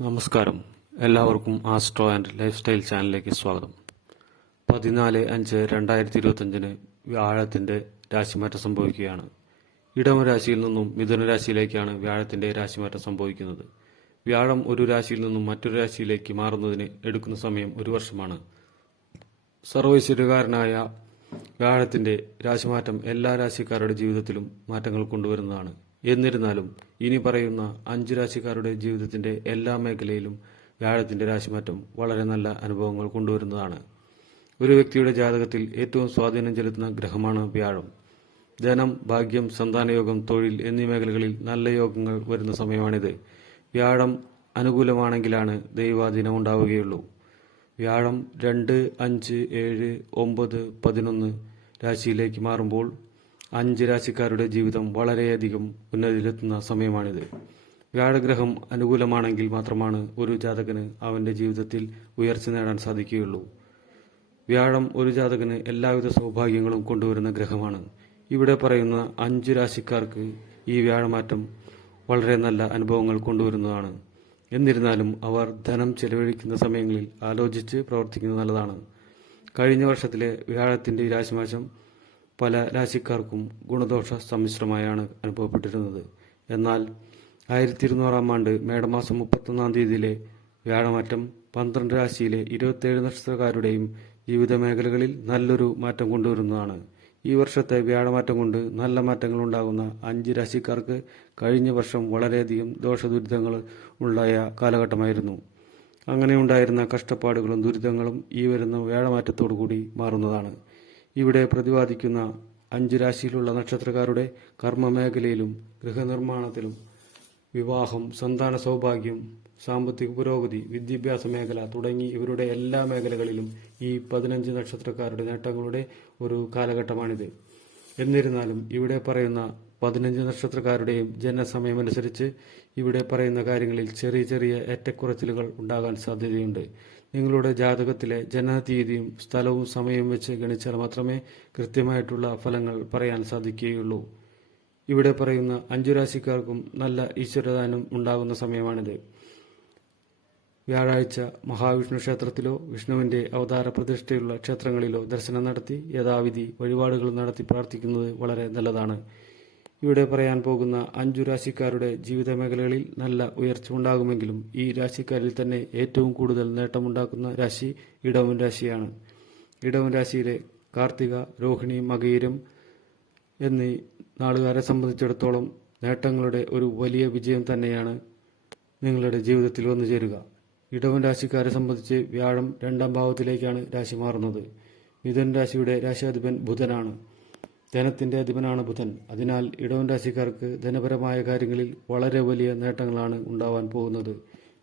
നമസ്കാരം. എല്ലാവർക്കും astro and life style ചാനലിലേക്ക് സ്വാഗതം. പതിനാല് അഞ്ച് രണ്ടായിരത്തി ഇരുപത്തഞ്ചിന് വ്യാഴത്തിന്റെ രാശിമാറ്റം സംഭവിക്കുകയാണ്. ഇടമ രാശിയിൽ നിന്നും മിഥുന രാശിയിലേക്കാണ് വ്യാഴത്തിന്റെ രാശിമാറ്റം സംഭവിക്കുന്നത്. വ്യാഴം ഒരു രാശിയിൽ നിന്നും മറ്റൊരു രാശിയിലേക്ക് മാറുന്നതിന് എടുക്കുന്ന സമയം ഒരു വർഷമാണ്. സർവൈശ്വര്യകാരനായ വ്യാഴത്തിന്റെ രാശിമാറ്റം എല്ലാ രാശിക്കാരുടെ ജീവിതത്തിലും മാറ്റങ്ങൾ കൊണ്ടുവരുന്നതാണ്. എന്നിരുന്നാലും ഇനി പറയുന്ന അഞ്ച് രാശിക്കാരുടെ ജീവിതത്തിന്റെ എല്ലാ മേഖലയിലും വ്യാഴത്തിന്റെ രാശിമാറ്റം വളരെ നല്ല അനുഭവങ്ങൾ കൊണ്ടുവരുന്നതാണ്. ഒരു വ്യക്തിയുടെ ജാതകത്തിൽ ഏറ്റവും സ്വാധീനം ചെലുത്തുന്ന ഗ്രഹമാണ് വ്യാഴം. ധനം ഭാഗ്യം സന്താനയോഗം തൊഴിൽ എന്നീ മേഖലകളിൽ നല്ല യോഗങ്ങൾ വരുന്ന സമയമാണിത്. വ്യാഴം അനുകൂലമാണെങ്കിലാണ് ദൈവാധീനം ഉണ്ടാവുകയുള്ളൂ. വ്യാഴം രണ്ട് അഞ്ച് ഏഴ് ഒമ്പത് പതിനൊന്ന് രാശിയിലേക്ക് മാറുമ്പോൾ അഞ്ച് രാശിക്കാരുടെ ജീവിതം വളരെയധികം ഉന്നതിയിലെത്തുന്ന സമയമാണിത്. വ്യാഴഗ്രഹം അനുകൂലമാണെങ്കിൽ മാത്രമാണ് ഒരു ജാതകന് അവന്റെ ജീവിതത്തിൽ ഉയർച്ച നേടാൻ സാധിക്കുകയുള്ളൂ. വ്യാഴം ഒരു ജാതകന് എല്ലാവിധ സൗഭാഗ്യങ്ങളും കൊണ്ടുവരുന്ന ഗ്രഹമാണ്. ഇവിടെ പറയുന്ന അഞ്ച് രാശിക്കാർക്ക് ഈ വ്യാഴമാറ്റം വളരെ നല്ല അനുഭവങ്ങൾ കൊണ്ടുവരുന്നതാണ്. എന്നിരുന്നാലും അവർ ധനം ചെലവഴിക്കുന്ന സമയങ്ങളിൽ ആലോചിച്ച് പ്രവർത്തിക്കുന്നത് നല്ലതാണ്. കഴിഞ്ഞ വർഷത്തിലെ വ്യാഴത്തിന്റെ ഈ രാശിമാറ്റം പല രാശിക്കാർക്കും ഗുണദോഷ സമ്മിശ്രമായാണ് അനുഭവപ്പെട്ടിരുന്നത്. എന്നാൽ ആയിരത്തി ഇരുന്നൂറാം ആണ്ട് മേടമാസം മുപ്പത്തൊന്നാം തീയതിയിലെ വ്യാഴമാറ്റം പന്ത്രണ്ട് രാശിയിലെ ഇരുപത്തേഴ് നക്ഷത്രക്കാരുടെയും ജീവിത മേഖലകളിൽ നല്ലൊരു മാറ്റം കൊണ്ടുവരുന്നതാണ്. ഈ വർഷത്തെ വ്യാഴമാറ്റം കൊണ്ട് നല്ല മാറ്റങ്ങൾ ഉണ്ടാകുന്ന അഞ്ച് രാശിക്കാർക്ക് കഴിഞ്ഞ വർഷം വളരെയധികം ദോഷദുരിതങ്ങൾ ഉണ്ടായ കാലഘട്ടമായിരുന്നു. അങ്ങനെ ഉണ്ടായിരുന്ന കഷ്ടപ്പാടുകളും ദുരിതങ്ങളും ഈ വരുന്ന വ്യാഴമാറ്റത്തോടു കൂടി മാറുന്നതാണ്. ഇവിടെ പ്രതിപാദിക്കുന്ന അഞ്ച് രാശിയിലുള്ള നക്ഷത്രക്കാരുടെ കർമ്മമേഖലയിലും ഗൃഹനിർമ്മാണത്തിലും വിവാഹം സന്താന സൗഭാഗ്യം സാമ്പത്തിക പുരോഗതി വിദ്യാഭ്യാസ മേഖല തുടങ്ങി ഇവരുടെ എല്ലാ മേഖലകളിലും ഈ പതിനഞ്ച് നക്ഷത്രക്കാരുടെ നേട്ടങ്ങളുടെ ഒരു കാലഘട്ടമാണിത്. എന്നിരുന്നാലും ഇവിടെ പറയുന്ന പതിനഞ്ച് നക്ഷത്രക്കാരുടെയും ജനസമയമനുസരിച്ച് ഇവിടെ പറയുന്ന കാര്യങ്ങളിൽ ചെറിയ ചെറിയ ഏറ്റക്കുറച്ചിലുകൾ ഉണ്ടാകാൻ സാധ്യതയുണ്ട്. നിങ്ങളുടെ ജാതകത്തിലെ ജനനതീയതിയും സ്ഥലവും സമയവും വെച്ച് ഗണിച്ചാൽ മാത്രമേ കൃത്യമായിട്ടുള്ള ഫലങ്ങൾ പറയാൻ സാധിക്കുകയുള്ളൂ. ഇവിടെ പറയുന്ന അഞ്ചു രാശിക്കാർക്കും നല്ല ഈശ്വരദാനം ഉണ്ടാകുന്ന സമയമാണിത്. വ്യാഴാഴ്ച മഹാവിഷ്ണു ക്ഷേത്രത്തിലോ വിഷ്ണുവിന്റെ അവതാര പ്രതിഷ്ഠയുള്ള ക്ഷേത്രങ്ങളിലോ ദർശനം നടത്തി യഥാവിധി വഴിപാടുകൾ നടത്തി പ്രാർത്ഥിക്കുന്നത് വളരെ നല്ലതാണ്. ഇവിടെ പറയാൻ പോകുന്ന അഞ്ചു രാശിക്കാരുടെ ജീവിത മേഖലകളിൽ നല്ല ഉയർച്ച ഉണ്ടാകുമെങ്കിലും ഈ രാശിക്കാരിൽ തന്നെ ഏറ്റവും കൂടുതൽ നേട്ടമുണ്ടാക്കുന്ന രാശി ഇടവൻ രാശിയാണ്. ഇടവൻ രാശിയിലെ കാർത്തിക രോഹിണി മകയിരം എന്നീ നാളുകാരെ സംബന്ധിച്ചിടത്തോളം നേട്ടങ്ങളുടെ ഒരു വലിയ വിജയം തന്നെയാണ് നിങ്ങളുടെ ജീവിതത്തിൽ വന്നു ചേരുക. ഇടവൻ രാശിക്കാരെ സംബന്ധിച്ച് വ്യാഴം രണ്ടാം ഭാവത്തിലേക്കാണ് രാശി മാറുന്നത്. മിഥുൻ രാശിയുടെ രാശാധിപൻ ബുധനാണ്. ധനത്തിന്റെ അധിപനാണ് ബുധൻ. അതിനാൽ ഇടവൻ രാശിക്കാർക്ക് ധനപരമായ കാര്യങ്ങളിൽ വളരെ വലിയ നേട്ടങ്ങളാണ് ഉണ്ടാവാൻ പോകുന്നത്.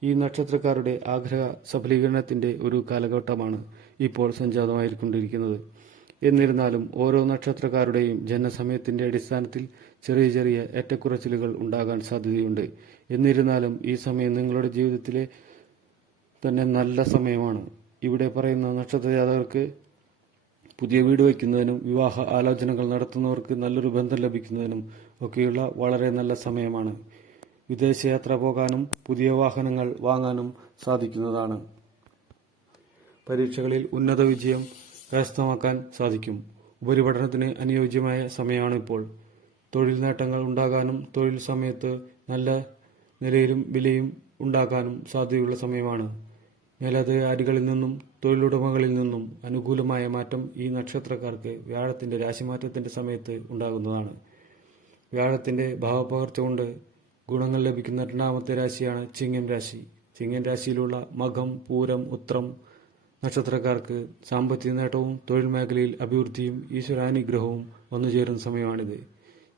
ഈ നക്ഷത്രക്കാരുടെ ആഗ്രഹ സഫലീകരണത്തിന്റെ ഒരു കാലഘട്ടമാണ് ഇപ്പോൾ സംജാതമായിക്കൊണ്ടിരിക്കുന്നത്. എന്നിരുന്നാലും ഓരോ നക്ഷത്രക്കാരുടെയും ജനസമയത്തിന്റെ അടിസ്ഥാനത്തിൽ ചെറിയ ചെറിയ ഏറ്റക്കുറച്ചിലുകൾ ഉണ്ടാകാൻ സാധ്യതയുണ്ട്. എന്നിരുന്നാലും ഈ സമയം നിങ്ങളുടെ ജീവിതത്തിലെ തന്നെ നല്ല സമയമാണ്. ഇവിടെ പറയുന്ന നക്ഷത്ര ജാതകർക്ക് പുതിയ വീട് വയ്ക്കുന്നതിനും വിവാഹ ആലോചനകൾ നടത്തുന്നവർക്ക് നല്ലൊരു ബന്ധം ലഭിക്കുന്നതിനും ഒക്കെയുള്ള വളരെ നല്ല സമയമാണ്. വിദേശയാത്ര പോകാനും പുതിയ വാഹനങ്ങൾ വാങ്ങാനും സാധിക്കുന്നതാണ്. പരീക്ഷകളിൽ ഉന്നത വിജയം കരസ്ഥമാക്കാൻ സാധിക്കും. ഉപരിപഠനത്തിന് അനുയോജ്യമായ സമയമാണ് ഇപ്പോൾ തൊഴിൽ നേട്ടങ്ങൾ ഉണ്ടാകാനും തൊഴിൽ സമയത്ത് നല്ല നിലയിലും വിലയും ഉണ്ടാക്കാനും സാധ്യതയുള്ള സമയമാണ്. മേലധികാരികളിൽ നിന്നും തൊഴിലുടമകളിൽ നിന്നും അനുകൂലമായ മാറ്റം ഈ നക്ഷത്രക്കാർക്ക് വ്യാഴത്തിന്റെ രാശിമാറ്റത്തിന്റെ സമയത്ത് ഉണ്ടാകുന്നതാണ്. വ്യാഴത്തിന്റെ ഭാവപകർച്ച കൊണ്ട് ഗുണങ്ങൾ ലഭിക്കുന്ന രണ്ടാമത്തെ രാശിയാണ് ചിങ്ങൻ രാശി. ചിങ്ങൻ രാശിയിലുള്ള മകം പൂരം ഉത്രം നക്ഷത്രക്കാർക്ക് സാമ്പത്തിക നേട്ടവും തൊഴിൽ മേഖലയിൽ അഭിവൃദ്ധിയും ഈശ്വരാനുഗ്രഹവും വന്നുചേരുന്ന സമയമാണിത്.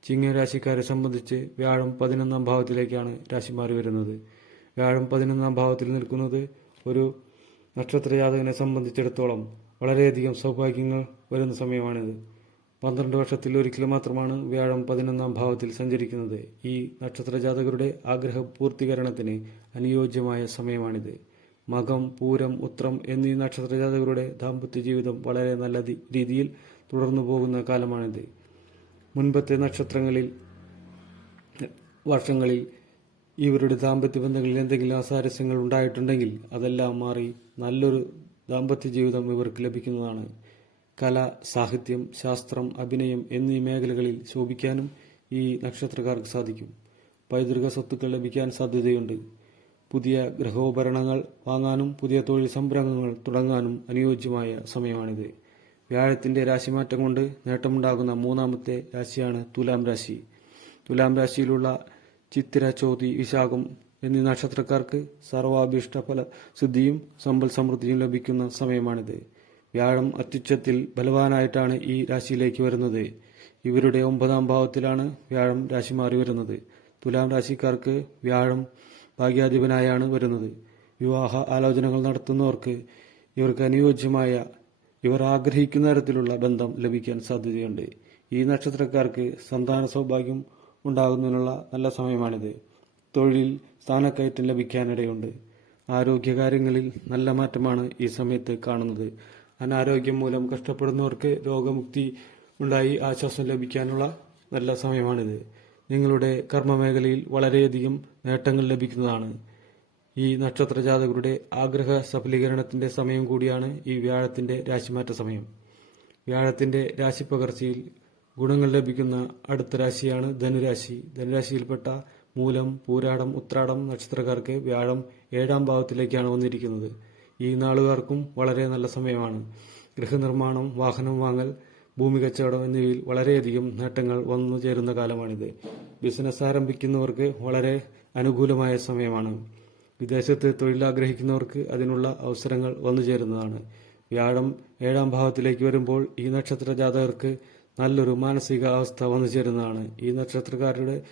ചിങ്ങൻ രാശിക്കാരെ സംബന്ധിച്ച് വ്യാഴം പതിനൊന്നാം ഭാവത്തിലേക്കാണ് രാശി മാറി വരുന്നത്. വ്യാഴം പതിനൊന്നാം ഭാവത്തിൽ നിൽക്കുന്നത് ഒരു നക്ഷത്രജാതകനെ സംബന്ധിച്ചിടത്തോളം വളരെയധികം സൗഭാഗ്യങ്ങൾ വരുന്ന സമയമാണിത്. പന്ത്രണ്ട് വർഷത്തിൽ ഒരിക്കൽ മാത്രമാണ് വ്യാഴം പതിനൊന്നാം ഭാവത്തിൽ സഞ്ചരിക്കുന്നത്. ഈ നക്ഷത്രജാതകരുടെ ആഗ്രഹ പൂർത്തീകരണത്തിന് അനുയോജ്യമായ സമയമാണിത്. മകം പൂരം ഉത്രം എന്നീ നക്ഷത്രജാതകരുടെ ദാമ്പത്യ ജീവിതം വളരെ നല്ല രീതിയിൽ തുടർന്നു പോകുന്ന കാലമാണിത്. മുൻപത്തെ നക്ഷത്രങ്ങളിൽ വർഷങ്ങളിൽ ഇവരുടെ ദാമ്പത്യ ബന്ധങ്ങളിൽ എന്തെങ്കിലും അസാരസ്യങ്ങൾ ഉണ്ടായിട്ടുണ്ടെങ്കിൽ അതെല്ലാം മാറി നല്ലൊരു ദാമ്പത്യ ജീവിതം ഇവർക്ക് ലഭിക്കുന്നതാണ്. കല സാഹിത്യം ശാസ്ത്രം അഭിനയം എന്നീ മേഖലകളിൽ ശോഭിക്കാനും ഈ നക്ഷത്രക്കാർക്ക് സാധിക്കും. പൈതൃക സ്വത്തുക്കൾ ലഭിക്കാൻ സാധ്യതയുണ്ട്. പുതിയ ഗൃഹോപകരണങ്ങൾ വാങ്ങാനും പുതിയ തൊഴിൽ സംരംഭങ്ങൾ തുടങ്ങാനും അനുയോജ്യമായ സമയമാണിത്. വ്യാഴത്തിന്റെ രാശിമാറ്റം കൊണ്ട് നേട്ടമുണ്ടാകുന്ന മൂന്നാമത്തെ രാശിയാണ് തുലാം രാശി. തുലാം രാശിയിലുള്ള ചിത്തിര ചോതി വിശാഖം എന്നീ നക്ഷത്രക്കാർക്ക് സർവാഭീഷ്ട ഫല സിദ്ധിയും സമ്പൽ സമൃദ്ധിയും ലഭിക്കുന്ന സമയമാണിത്. വ്യാഴം അത്യുച്ചത്തിൽ ബലവാനായിട്ടാണ് ഈ രാശിയിലേക്ക് വരുന്നത്. ഇവരുടെ ഒമ്പതാം ഭാവത്തിലാണ് വ്യാഴം രാശി മാറി വരുന്നത്. തുലാം രാശിക്കാർക്ക് വ്യാഴം ഭാഗ്യാധിപനായാണ് വരുന്നത്. വിവാഹ ആലോചനകൾ നടത്തുന്നവർക്ക് ഇവർക്ക് അനുയോജ്യമായ ഇവർ ആഗ്രഹിക്കുന്ന തരത്തിലുള്ള ബന്ധം ലഭിക്കാൻ സാധ്യതയുണ്ട്. ഈ നക്ഷത്രക്കാർക്ക് സന്താന സൗഭാഗ്യം ഉണ്ടാകുന്നതിനുള്ള നല്ല സമയമാണിത്. തൊഴിലിൽ സ്ഥാനക്കയറ്റം ലഭിക്കാനിടയുണ്ട്. ആരോഗ്യകാര്യങ്ങളിൽ നല്ല മാറ്റമാണ് ഈ സമയത്ത് കാണുന്നത്. അനാരോഗ്യം മൂലം കഷ്ടപ്പെടുന്നവർക്ക് രോഗമുക്തി ഉണ്ടായി ആശ്വാസം ലഭിക്കാനുള്ള നല്ല സമയമാണിത്. നിങ്ങളുടെ കർമ്മമേഖലയിൽ വളരെയധികം നേട്ടങ്ങൾ ലഭിക്കുന്നതാണ്. ഈ നക്ഷത്ര ജാതകരുടെ ആഗ്രഹ സഫലീകരണത്തിന്റെ സമയം കൂടിയാണ് ഈ വ്യാഴത്തിന്റെ രാശിമാറ്റ സമയം. വ്യാഴത്തിന്റെ രാശിപ്പകർച്ചയിൽ ഗുണങ്ങൾ ലഭിക്കുന്ന അടുത്ത രാശിയാണ് ധനുരാശി. ധനുരാശിയിൽപ്പെട്ട മൂലം പൂരാടം ഉത്രാടം നക്ഷത്രക്കാർക്ക് വ്യാഴം ഏഴാം ഭാവത്തിലേക്കാണ് വന്നിരിക്കുന്നത്. ഈ നാളുകാർക്കും വളരെ നല്ല സമയമാണ്. ഗൃഹനിർമ്മാണം വാഹനം വാങ്ങൽ ഭൂമി കച്ചവടം എന്നിവയിൽ വളരെയധികം നേട്ടങ്ങൾ വന്നു ചേരുന്ന കാലമാണിത്. ബിസിനസ് ആരംഭിക്കുന്നവർക്ക് വളരെ അനുകൂലമായ സമയമാണ്. വിദേശത്ത് തൊഴിലാഗ്രഹിക്കുന്നവർക്ക് അതിനുള്ള അവസരങ്ങൾ വന്നു ചേരുന്നതാണ്. വ്യാഴം ഏഴാം ഭാവത്തിലേക്ക് വരുമ്പോൾ ഈ നക്ഷത്ര ജാതകർക്ക് നല്ലൊരു മാനസിക അവസ്ഥ വന്നു ചേരുന്നതാണ്. ഈ നക്ഷത്രക്കാരുടെ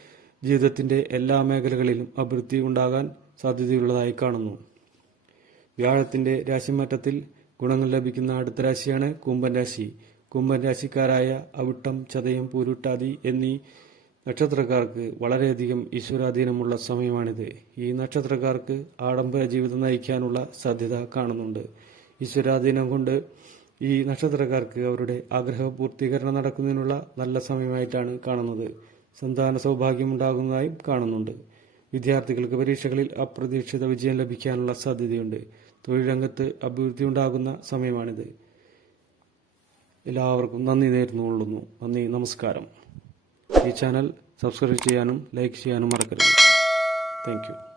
ജീവിതത്തിന്റെ എല്ലാ മേഖലകളിലും അഭിവൃദ്ധി ഉണ്ടാകാൻ സാധ്യതയുള്ളതായി കാണുന്നു. വ്യാഴത്തിന്റെ രാശിമാറ്റത്തിൽ ഗുണങ്ങൾ ലഭിക്കുന്ന അടുത്ത രാശിയാണ് കുംഭൻ രാശി. കുംഭൻ രാശിക്കാരായ അവിട്ടം ചതയം പൂരുട്ടാതി എന്നീ നക്ഷത്രക്കാർക്ക് വളരെയധികം ഈശ്വരാധീനമുള്ള സമയമാണിത്. ഈ നക്ഷത്രക്കാർക്ക് ആഡംബര ജീവിതം നയിക്കാനുള്ള സാധ്യത കാണുന്നുണ്ട്. ഈശ്വരാധീനം കൊണ്ട് ഈ നക്ഷത്രക്കാർക്ക് അവരുടെ ആഗ്രഹ പൂർത്തീകരണം നടക്കുന്നതിനുള്ള നല്ല സമയമായിട്ടാണ് കാണുന്നത്. സന്താന സൗഭാഗ്യം ഉണ്ടാകുന്നതായും കാണുന്നുണ്ട്. വിദ്യാർത്ഥികൾക്ക് പരീക്ഷകളിൽ അപ്രതീക്ഷിത വിജയം ലഭിക്കാനുള്ള സാധ്യതയുണ്ട്. തൊഴിൽ രംഗത്ത് അഭിവൃദ്ധി ഉണ്ടാകുന്ന സമയമാണിത്. എല്ലാവർക്കും നന്ദി നേർന്നുകൊള്ളുന്നു നന്ദി നമസ്കാരം. ഈ ചാനൽ സബ്സ്ക്രൈബ് ചെയ്യാനും ലൈക്ക് ചെയ്യാനും മറക്കരുത്. താങ്ക്